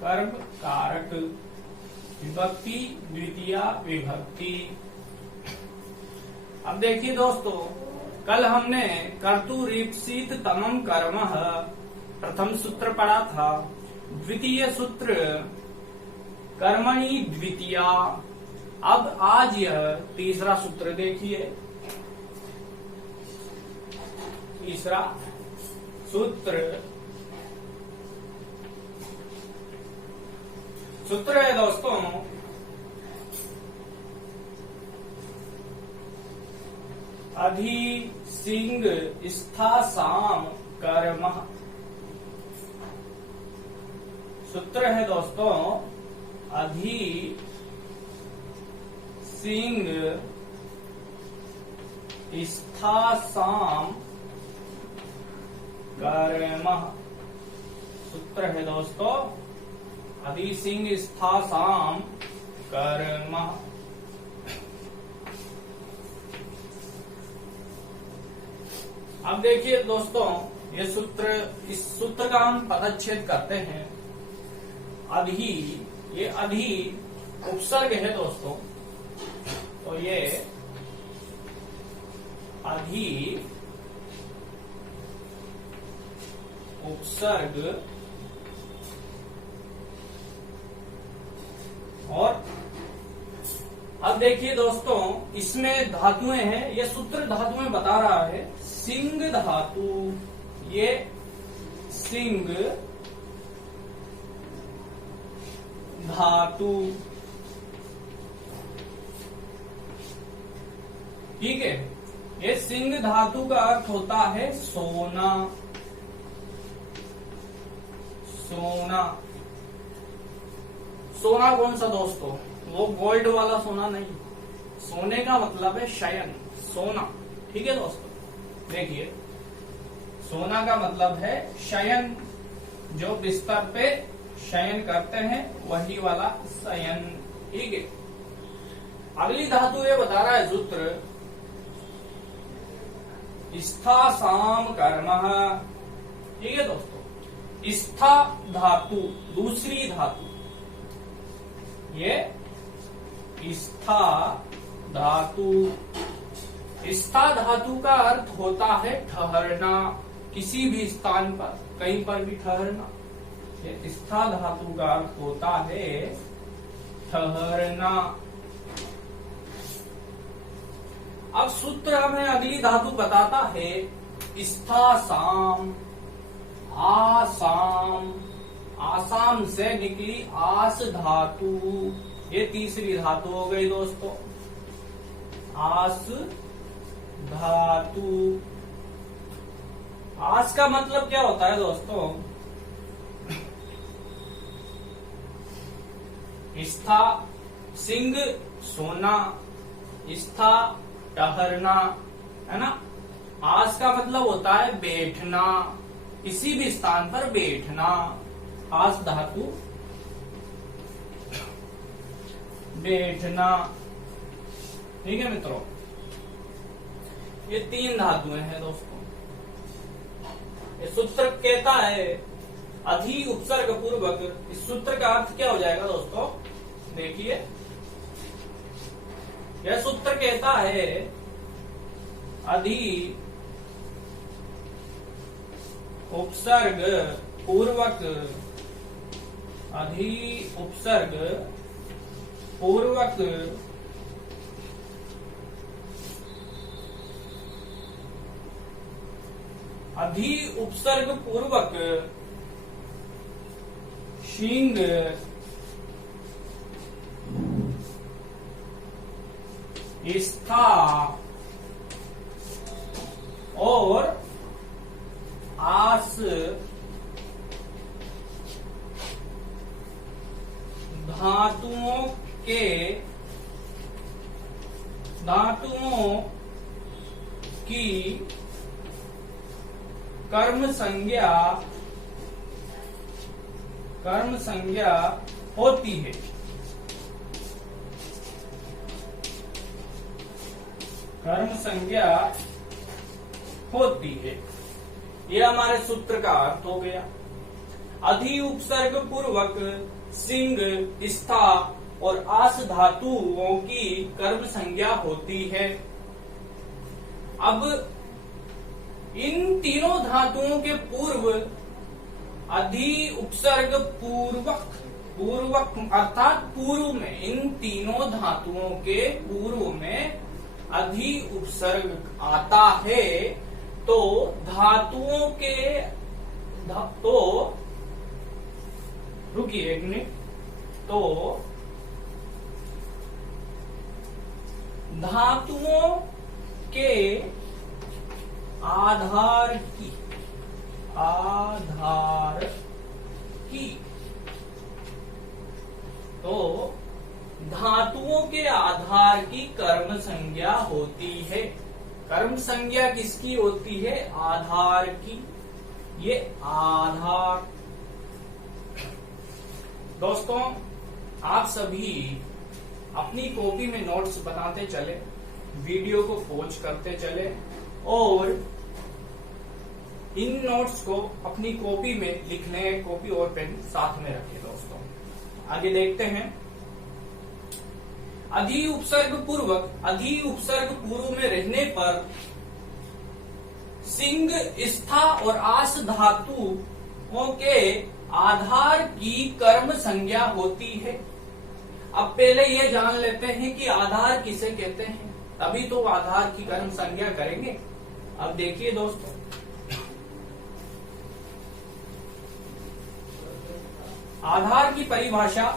कर्म कारक, विभक्ति द्वितीया विभक्ति। अब देखिए दोस्तों, कल हमने कर्तुरीप्सित तमम कर्मः प्रथम सूत्र पढ़ा था। द्वितीय सूत्र कर्मणि द्वितीया। अब आज यह तीसरा सूत्र देखिए। तीसरा सूत्र है दोस्तों अधि सिंग स्था साम कर्म। सूत्र है दोस्तों अधि सिंग स्था साम कर्म। सूत्र है दोस्तों अधि सिंग स्था साम कर्म। अब देखिए दोस्तों, ये सूत्र, इस सूत्र का हम पदच्छेद करते हैं। अधि, ये अधि उपसर्ग है दोस्तों, तो ये अधि उपसर्ग और अब देखिए दोस्तों, इसमें धातुएं हैं। ये सूत्र धातुएं बता रहा है। सिंग धातु, ये सिंग धातु, ठीक है। ये सिंग धातु का अर्थ होता है सोना। सोना, सोना कौन सा दोस्तों? वो गोल्ड वाला सोना नहीं। सोने का मतलब है शयन, सोना, ठीक है दोस्तों। देखिए, सोना का मतलब है शयन, जो बिस्तर पे शयन करते हैं वही वाला शयन, ठीक है। अगली धातु ये बता रहा है सूत्र स्था साम कर्म, ठीक है दोस्तों। स्था धातु, दूसरी धातु, ये स्था धातु। स्था धातु का अर्थ होता है ठहरना, किसी भी स्थान पर, कहीं पर भी ठहरना। ये स्था धातु का अर्थ होता है ठहरना। अब सूत्र हमें अगली धातु बताता है स्था साम, आसाम। आसाम से निकली आस धातु, ये तीसरी धातु हो गई दोस्तों, आस धातु। आस का मतलब क्या होता है दोस्तों? स्था सिंग सोना, स्था ठहरना, है ना। आस का मतलब होता है बैठना, किसी भी स्थान पर बैठना। आस धातु, बैठना, ठीक है मित्रों। ये तीन धातुएं हैं दोस्तों। ये सूत्र कहता है अधि उपसर्ग पूर्वक। इस सूत्र का अर्थ क्या हो जाएगा दोस्तों? देखिए, यह सूत्र कहता है अधि उपसर्ग पूर्वक, अधि उपसर्ग पूर्वक अधि उपसर्ग पूर्वक शिंग स्था और आस धातुओं की कर्म संज्ञा होती है। कर्म संज्ञा होती है। यह हमारे सूत्र का अर्थ हो गया। अधि उपसर्ग पूर्वक सिंग, स्था और आस धातुओं की कर्म संज्ञा होती है। अब इन तीनों धातुओं के पूर्व अधि उपसर्ग पूर्वक अर्थात पूर्व में, इन तीनों धातुओं के पूर्व में अधि उपसर्ग आता है तो धातुओं के तो रुकिए एक मिनट, तो धातुओं के आधार की तो धातुओं के आधार की कर्म संज्ञा होती है। कर्म संज्ञा किसकी होती है? आधार की। ये आधार। दोस्तों, आप सभी अपनी कॉपी में नोट्स बनाते चले, वीडियो को पॉज करते चले और इन नोट्स को अपनी कॉपी में लिख लें। कॉपी और पेन साथ में रखें। दोस्तों, आगे देखते हैं। अधि उपसर्ग पूर्व में रहने पर सिंग, स्था और आस धातुओं के आधार की कर्म संज्ञा होती है। अब पहले ये जान लेते हैं कि आधार किसे कहते हैं, तभी तो आधार की कर्म संज्ञा करेंगे। अब देखिए दोस्तों, आधार की परिभाषा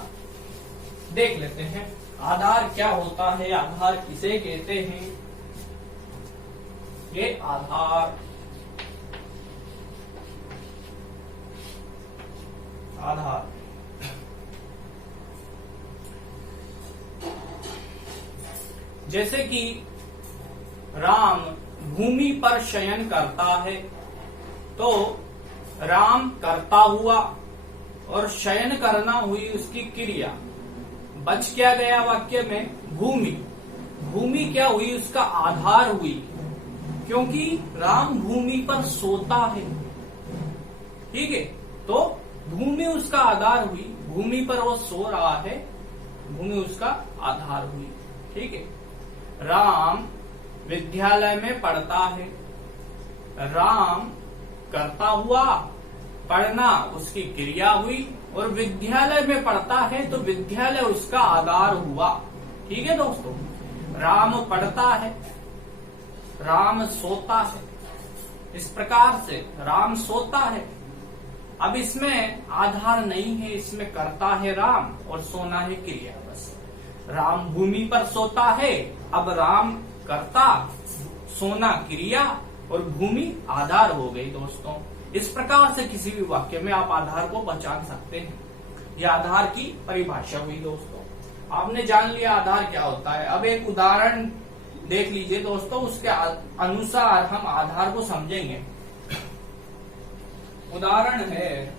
देख लेते हैं। आधार क्या होता है, आधार किसे कहते हैं? ये आधार जैसे कि राम भूमि पर शयन करता है तो राम करता हुआ और शयन करना हुई उसकी क्रिया। बच क्या गया वाक्य में? भूमि। भूमि क्या हुई? उसका आधार हुई, क्योंकि राम भूमि पर सोता है। ठीक है, तो भूमि उसका आधार हुई। भूमि पर वो सो रहा है, भूमि उसका आधार हुई। ठीक है। राम विद्यालय में पढ़ता है। राम करता हुआ, पढ़ना उसकी क्रिया हुई, और विद्यालय में पढ़ता है तो विद्यालय उसका आधार हुआ। ठीक है दोस्तों। राम पढ़ता है, राम सोता है। इस प्रकार से राम सोता है। अब इसमें आधार नहीं है, इसमें करता है राम और सोना है क्रिया। बस राम भूमि पर सोता है, अब राम करता, सोना क्रिया और भूमि आधार हो गई। दोस्तों, इस प्रकार से किसी भी वाक्य में आप आधार को पहचान सकते हैं। यह आधार की परिभाषा हुई। दोस्तों, आपने जान लिया आधार क्या होता है। अब एक उदाहरण देख लीजिए दोस्तों, उसके अनुसार हम आधार को समझेंगे। उदाहरण है,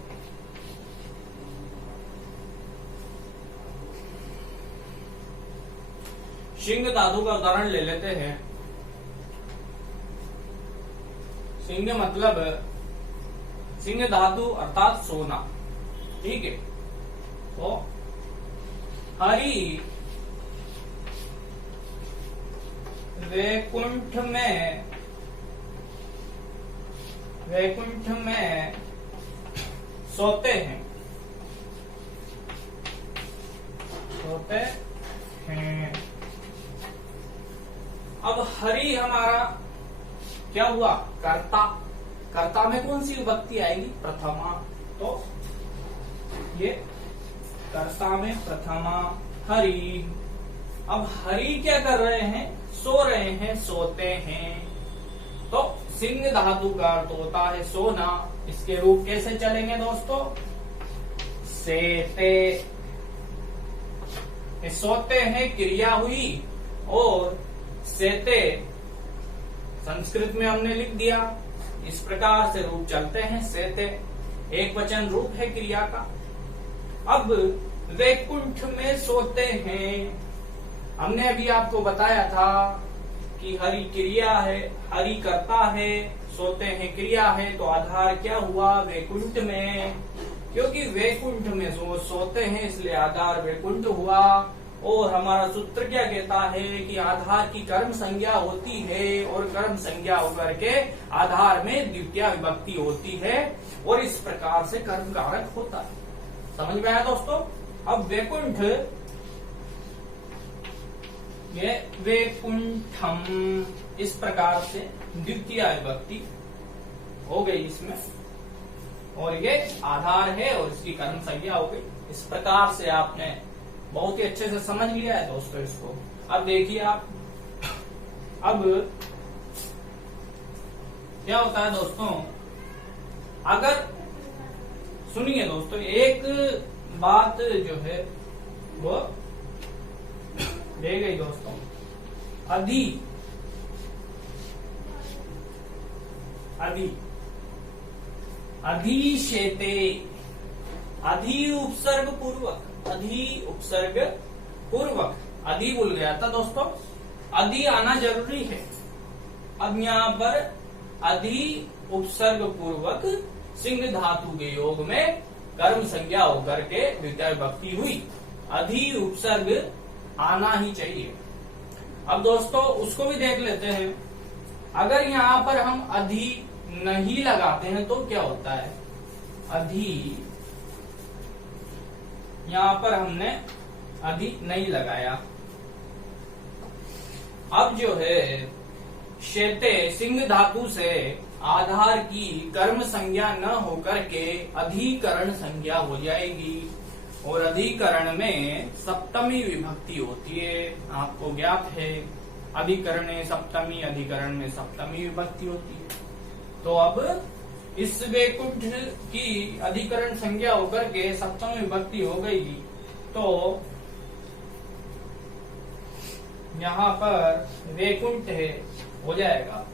सिंह धातु का उदाहरण ले लेते हैं। सिंह मतलब सिंह धातु अर्थात सोना। ठीक है। तो हरि वैकुंठ में सोते हैं। अब हरि हमारा क्या हुआ? कर्ता। कर्ता में कौन सी विभक्ति आएगी? प्रथमा। तो ये कर्ता में प्रथमा हरि। अब हरि क्या कर रहे हैं? सो रहे हैं, सोते हैं। तो सिंह धातु का अर्थ होता है सोना। इसके रूप कैसे चलेंगे दोस्तों? सेते। सोते हैं क्रिया हुई और सेते संस्कृत में हमने लिख दिया। इस प्रकार से रूप चलते हैं। सेते एक वचन रूप है क्रिया का। अब वैकुंठ में सोते हैं। हमने अभी आपको बताया था कि हरि क्रिया है, हरि करता है, सोते हैं क्रिया है, तो आधार क्या हुआ? वैकुंठ में। क्योंकि वैकुंठ में सोते हैं इसलिए आधार वैकुंठ हुआ। और हमारा सूत्र क्या कहता है कि आधार की कर्म संज्ञा होती है और कर्म संज्ञा होकर के आधार में द्वितीय विभक्ति होती है और इस प्रकार से कर्म कारक होता है। समझ में आया दोस्तों। अब वैकुंठ, ये वैकुंठम इस प्रकार से द्वितीय विभक्ति हो गई इसमें, और ये आधार है और इसकी कर्म संज्ञा हो गई। इस प्रकार से आपने बहुत ही अच्छे से समझ लिया है दोस्तों इसको। अब देखिए आप, अब क्या होता है दोस्तों, अगर सुनिए दोस्तों, एक बात जो है वो रह गई दोस्तों, अधि अधि अधिशेते, अधि उपसर्ग पूर्वक, अधि उपसर्ग पूर्वक, अधि भूल गया था दोस्तों, अधि आना जरूरी है। अब यहाँ पर अधि उपसर्ग पूर्वक सिंह धातु के योग में कर्म संज्ञा होकर के द्वितीय विभक्ति हुई। अधि उपसर्ग आना ही चाहिए। अब दोस्तों उसको भी देख लेते हैं। अगर यहाँ पर हम अधि नहीं लगाते हैं तो क्या होता है, अधि यहाँ पर हमने अधि नहीं लगाया। अब जो है शेते सिंह धातु से आधार की कर्म संज्ञा न होकर के अधिकरण संज्ञा हो जाएगी और अधिकरण में सप्तमी विभक्ति होती है, आपको ज्ञात है। अधिकरण सप्तमी, अधिकरण में सप्तमी विभक्ति होती है। तो अब इस वैकुंठ की अधिकरण संज्ञा होकर के सप्तमी विभक्ति हो गई, तो यहाँ पर वैकुंठ है हो जाएगा।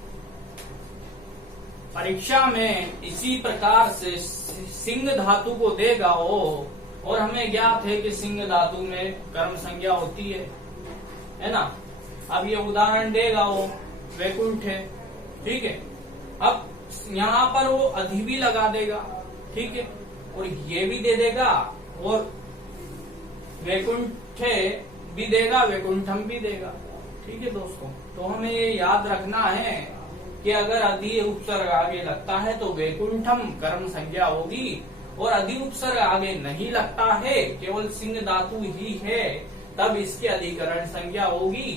परीक्षा में इसी प्रकार से सिंह धातु को देगा वो, और हमें ज्ञात है कि सिंह धातु में कर्म संज्ञा होती है ना। अब ये उदाहरण देगा वो, वैकुंठ है, ठीक है। अब यहाँ पर वो अधि भी लगा देगा, ठीक है, और ये भी दे देगा और वैकुंठ भी देगा, वैकुंठम भी देगा, ठीक है दोस्तों। तो हमें ये याद रखना है कि अगर अधि उपसर्ग आगे लगता है तो वैकुंठम कर्म संज्ञा होगी, और अधि उपसर्ग आगे नहीं लगता है, केवल सिंह धातु ही है, तब इसकी अधिकरण संज्ञा होगी,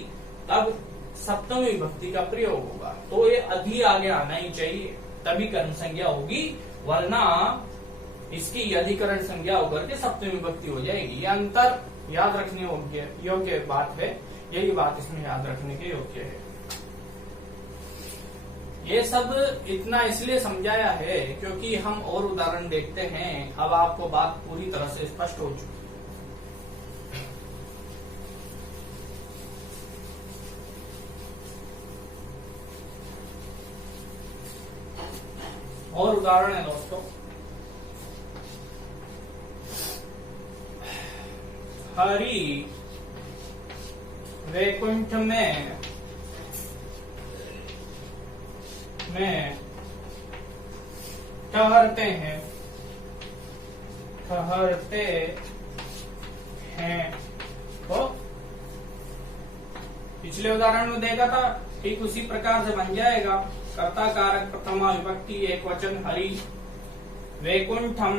तब सप्तमी विभक्ति का प्रयोग होगा। तो ये अधि आगे आना ही चाहिए, तभी कर्म संज्ञा होगी, वरना इसकी अधिकरण संज्ञा होकर के सप्तमी विभक्ति हो जाएगी। ये अंतर याद रखने योग्य बात है, यही बात इसमें याद रखने के योग्य है। ये सब इतना इसलिए समझाया है क्योंकि हम और उदाहरण देखते हैं। अब आपको बात पूरी तरह से स्पष्ट हो चुकी है। और उदाहरण है दोस्तों, हरि वैकुंठ में ठहरते हैं, तो पिछले उदाहरण में देखा था, ठीक उसी प्रकार से बन जाएगा। कर्ता कारक प्रथमा विभक्ति एक वचन हरि वैकुंठम,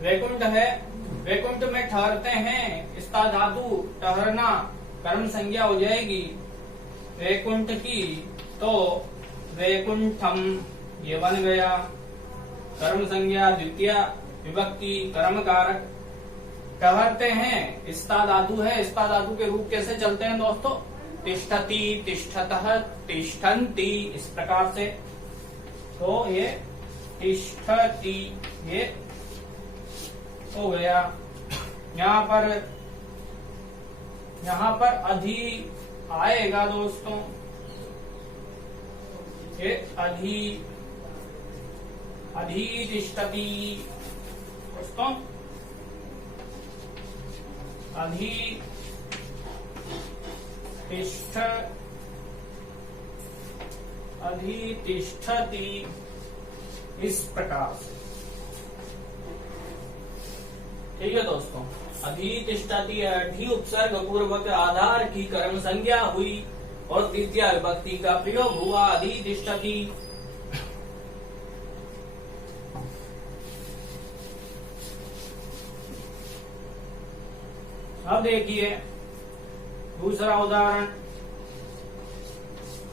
वैकुंठ है, वैकुंठ में ठहरते हैं, इसका धातु ठहरना कर्म संज्ञा हो जाएगी वैकुंठ की, तो वैकुंठम ये बन गया कर्म संज्ञा द्वितीय विभक्ति कर्म कारक। ठहरते हैं इसका धातु है, इसका धातु के रूप कैसे चलते हैं दोस्तों, तिष्ठति, तिष्ठतः, तिष्ठन्ति, इस प्रकार से। तो ये तिष्ठति ये हो गया। यहाँ पर अधि आएगा दोस्तों, ये अधितिष्ठति दोस्तों, अधितिष्ठति इस प्रकार से। ठीक है दोस्तों, अधि तिष्ठति अधि उपसर्ग पूर्वक आधार की कर्म संज्ञा हुई और द्वितीय विभक्ति का प्रयोग हुआ अधि तिष्ठति। अब देखिए दूसरा उदाहरण,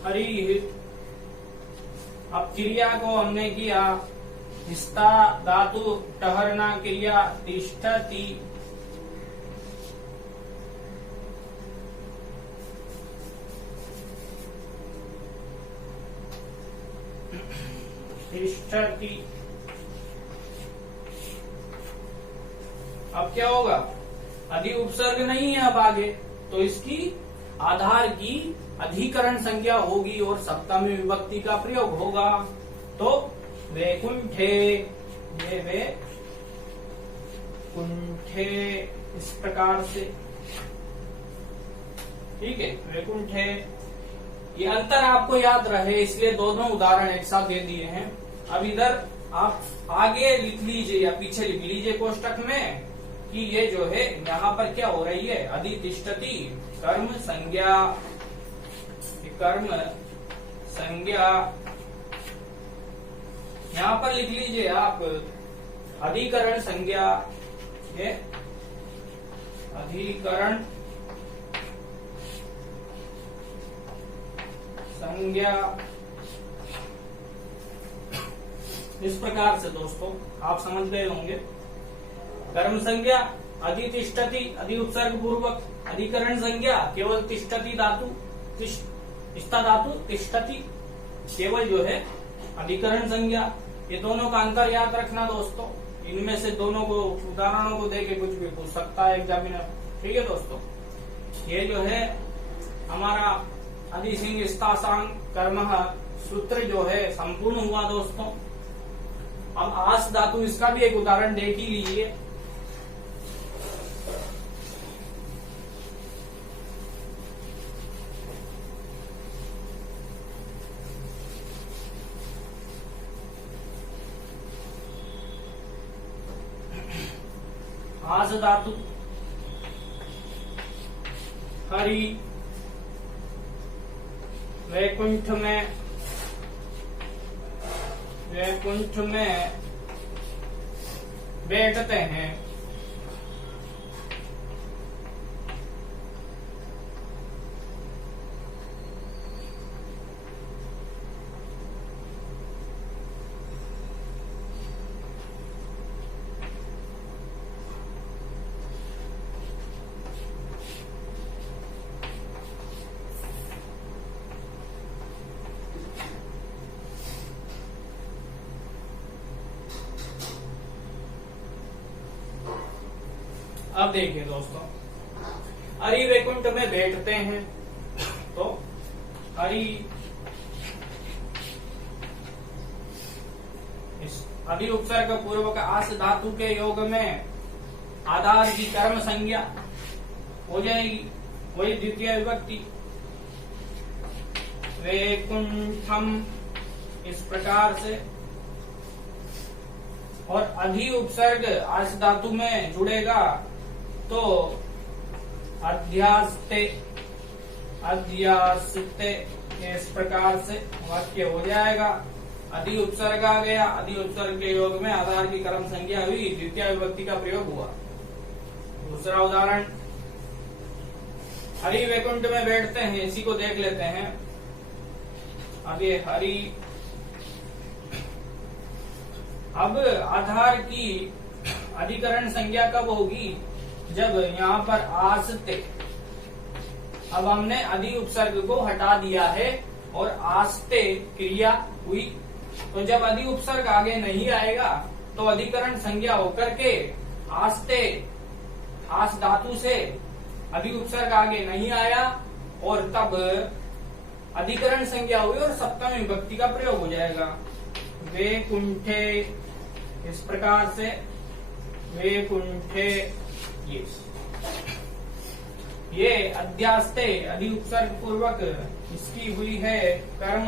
हरि। अब क्रिया को हमने किया हिस्ता धातु ठहरना क्रिया तिष्ठति। तिष्ठति। अब क्या होगा, अधि उपसर्ग नहीं है अब आगे, तो इसकी आधार की अधिकरण संज्ञा होगी और सप्तमी विभक्ति का प्रयोग होगा। तो वैकुंठे, ये वैकुंठे इस प्रकार से। ठीक है, वैकुंठे। ये अंतर आपको याद रहे इसलिए दोनों उदाहरण एक साथ दे दिए हैं। अब इधर आप आगे लिख लीजिए या पीछे लिख लीजिए कोष्टक में कि ये जो है यहाँ पर क्या हो रही है, अधि तिष्ठति कर्म संज्ञा, कर्म संज्ञा। यहाँ पर लिख लीजिए आप अधिकरण संज्ञा, ये अधिकरण संज्ञा। इस प्रकार से दोस्तों आप समझ गए होंगे। कर्म संज्ञा अधि तिष्ठति अधि उपसर्ग पूर्वक, अधिकरण संज्ञा केवल तिष्ठति धातु, तिष्ठा धातु तिष्ठति केवल जो है अधिकरण संज्ञा। ये दोनों का अंतर याद रखना दोस्तों। इनमें से दोनों को उदाहरणों को देके कुछ भी पूछ सकता है एग्जामिनर। ठीक है दोस्तों, ये जो है हमारा अधि सिंह स्तासांग कर्म सूत्र जो है संपूर्ण हुआ दोस्तों। अब आस धातु, इसका भी एक उदाहरण देख ही लीजिए। आस धातु, हरि वैकुंठ में, वैकुंठ में बैठते हैं। अब देखिए दोस्तों, हरि वैकुंठ में बैठते हैं, तो हरि इस अधि उपसर्ग पूर्वक आस धातु के योग में आधार की कर्म संज्ञा हो जाएगी, वही द्वितीय विभक्ति। वैकुंठम इस प्रकार से, और अधि उपसर्ग आस धातु में जुड़ेगा तो अध्यास्ते, अध्यास्ते इस प्रकार से वाक्य हो जाएगा। अधि उपसर्ग आ गया, अधि उपसर्ग के योग में आधार की कर्म संज्ञा हुई, द्वितीय विभक्ति का प्रयोग हुआ। दूसरा उदाहरण, हरि वैकुंठ में बैठते हैं, इसी को देख लेते हैं। अब ये हरि, अब आधार की अधिकरण संज्ञा कब होगी, जब यहाँ पर आस्ते, अब हमने अधि उपसर्ग को हटा दिया है और आस्ते क्रिया हुई, तो जब अधि उपसर्ग आगे नहीं आएगा तो अधिकरण संज्ञा होकर के आस्ते, आस धातु से अधि उपसर्ग आगे नहीं आया और तब अधिकरण संज्ञा हुई और सप्तमी विभक्ति का प्रयोग हो जाएगा। वैकुंठे इस प्रकार से, वैकुंठे ये अध्यास्ते अधि उपसर्ग पूर्वक इसकी हुई है कर्म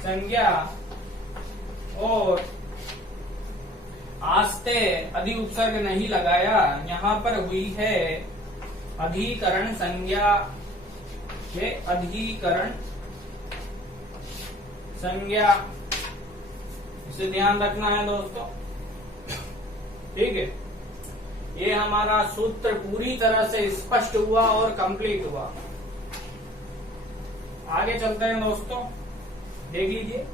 संज्ञा और आस्ते अधि उपसर्ग नहीं लगाया, यहाँ पर हुई है अधिकरण संज्ञा, ये अधिकरण संज्ञा, इसे ध्यान रखना है दोस्तों। ठीक है, ये हमारा सूत्र पूरी तरह से स्पष्ट हुआ और कंप्लीट हुआ। आगे चलते हैं दोस्तों, देख लीजिए,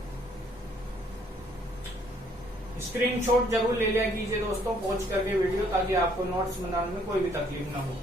स्क्रीनशॉट जरूर ले लिया कीजिए दोस्तों पॉज करके वीडियो, ताकि आपको नोट्स बनाने में कोई भी तकलीफ ना हो।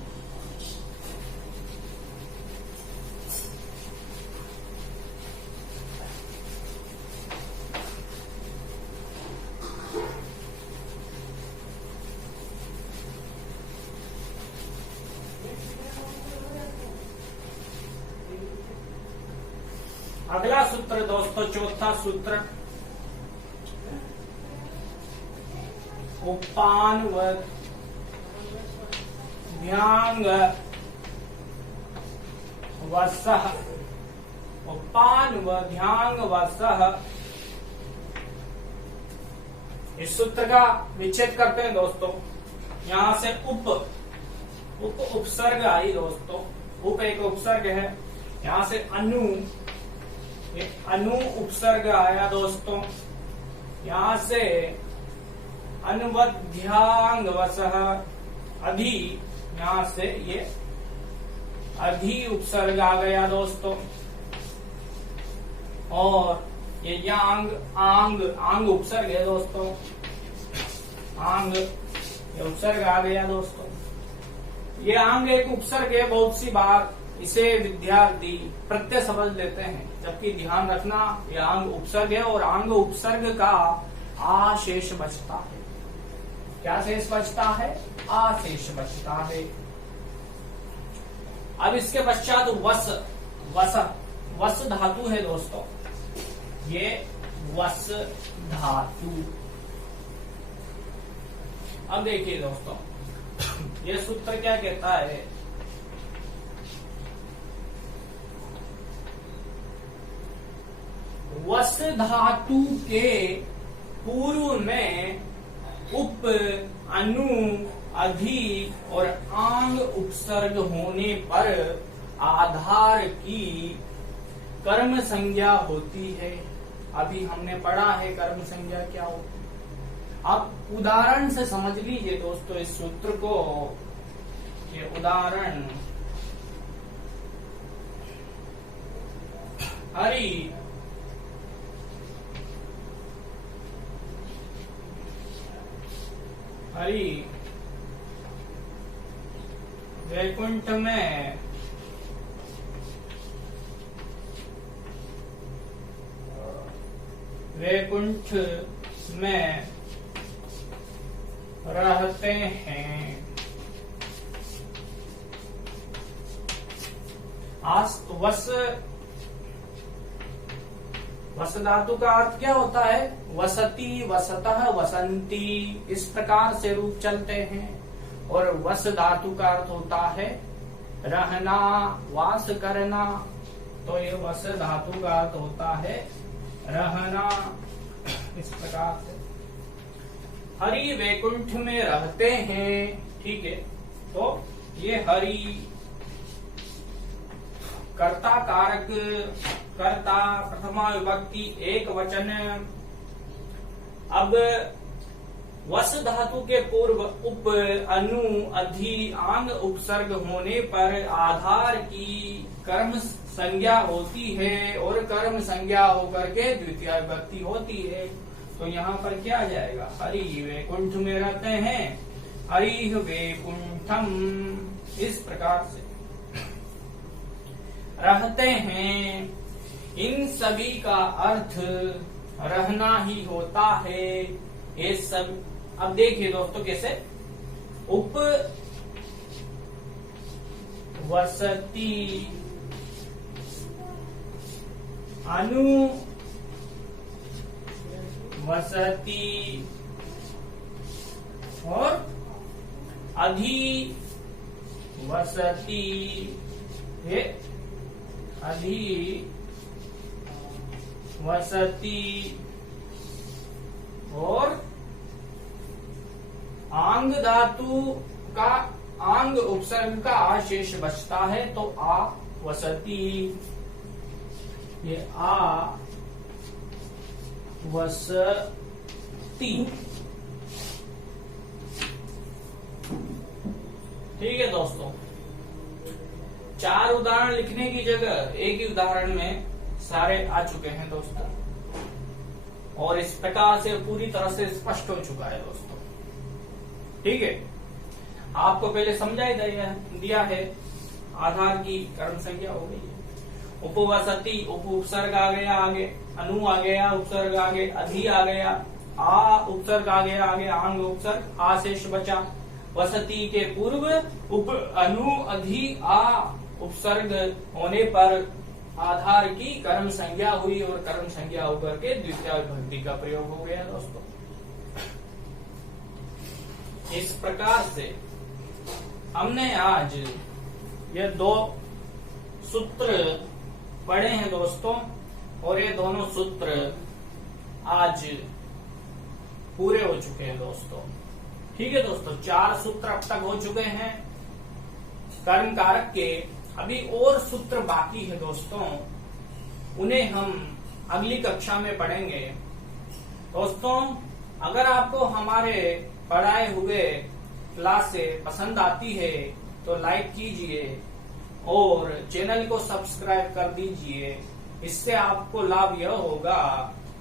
अगला सूत्र दोस्तों, चौथा सूत्र, उपानवत ध्यांग वसः, उपानवध्यांग वसः। इस सूत्र का विच्छेद करते हैं दोस्तों। यहां से उप उपसर्ग आई दोस्तों, उप एक उपसर्ग है, यहां से अनु उपसर्ग आया दोस्तों, यहां से अनुवध्यांग वसः, अधि, यहां से ये अधि उपसर्ग आ गया दोस्तों, और ये यांग आंग उपसर्ग है दोस्तों, आंग ये उपसर्ग आ गया दोस्तों। ये आंग एक उपसर्ग है, बहुत सी बार इसे विद्यार्थी प्रत्यय समझ लेते हैं, जबकि ध्यान रखना ये आंग उपसर्ग है, और आंग उपसर्ग का आशेष बचता है। क्या शेष बचता है? आशेष बचता है। अब इसके पश्चात वस धातु है दोस्तों, ये वस धातु। अब देखिए दोस्तों, ये सूत्र क्या कहता है, वस धातु के पूर्व में उप, अनु, अधि और आंग उपसर्ग होने पर आधार की कर्म संज्ञा होती है। अभी हमने पढ़ा है कर्म संज्ञा क्या होती है। अब उदाहरण से समझ लीजिए दोस्तों इस सूत्र को। ये उदाहरण, हरि वैकुंठ में रहते हैं। वस धातु का अर्थ क्या होता है? वसती, वसतः, वसंती, इस प्रकार से रूप चलते हैं। और वस धातु का अर्थ होता है रहना, वास करना, तो ये वस धातु का अर्थ होता है रहना, इस प्रकार से। हरि वैकुंठ में रहते हैं, ठीक है, तो ये हरि कर्ता कारक, कर्ता प्रथमा विभक्ति एक वचन। अब वस धातु के पूर्व उप, अनु, अधि, आंग उपसर्ग होने पर आधार की कर्म संज्ञा होती है, और कर्म संज्ञा होकर के द्वितीय विभक्ति होती है। तो यहाँ पर क्या आ जाएगा? हरि वैकुंठ में रहते हैं, हरि वैकुंठम, इस प्रकार से रहते हैं। इन सभी का अर्थ रहना ही होता है। ये सब, अब देखिए दोस्तों कैसे, उप वसती, अनु वसती और अधि वसती, ये अधि वसती और आंग धातु का आंग उपसर्ग का आ शेष बचता है तो आ वसती, ये आ वसती। ठीक है दोस्तों, 4 उदाहरण लिखने की जगह एक ही उदाहरण में सारे आ चुके हैं दोस्तों, और इस प्रकार से पूरी तरह से स्पष्ट हो चुका है दोस्तों। ठीक है, आपको पहले समझाई दिया है, आधार की कर्म संख्या हो गई है, उपवसती उपसर्ग आ गया आगे, अनु आ गया उपसर्ग आगे, अधि आ गया, आ उपसर्ग आ गया आगे, आंग उपसर्ग, आ शेष बचा। वसती के पूर्व उप अनु अधि आ उपसर्ग होने पर आधार की कर्म संज्ञा हुई और कर्म संज्ञा होकर के द्वितीय विभक्ति का प्रयोग हो गया दोस्तों। इस प्रकार से हमने आज ये 2 सूत्र पढ़े हैं दोस्तों, और ये दोनों सूत्र आज पूरे हो चुके हैं दोस्तों। ठीक है दोस्तों, 4 सूत्र अब तक हो चुके हैं कर्म कारक के। अभी और सूत्र बाकी है दोस्तों, उन्हें हम अगली कक्षा में पढ़ेंगे दोस्तों। अगर आपको हमारे पढ़ाए हुए क्लास से पसंद आती है तो लाइक कीजिए और चैनल को सब्सक्राइब कर दीजिए। इससे आपको लाभ यह होगा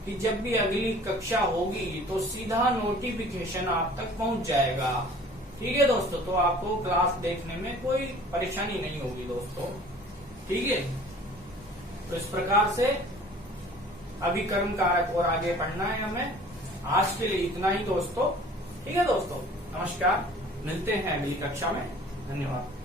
कि जब भी अगली कक्षा होगी तो सीधा नोटिफिकेशन आप तक पहुंच जाएगा। ठीक है दोस्तों, तो आपको क्लास देखने में कोई परेशानी नहीं होगी दोस्तों। ठीक है, तो इस प्रकार से अभी कर्म कारक और आगे पढ़ना है हमें। आज के लिए इतना ही दोस्तों। ठीक है दोस्तों, नमस्कार, मिलते हैं अगली कक्षा में। धन्यवाद।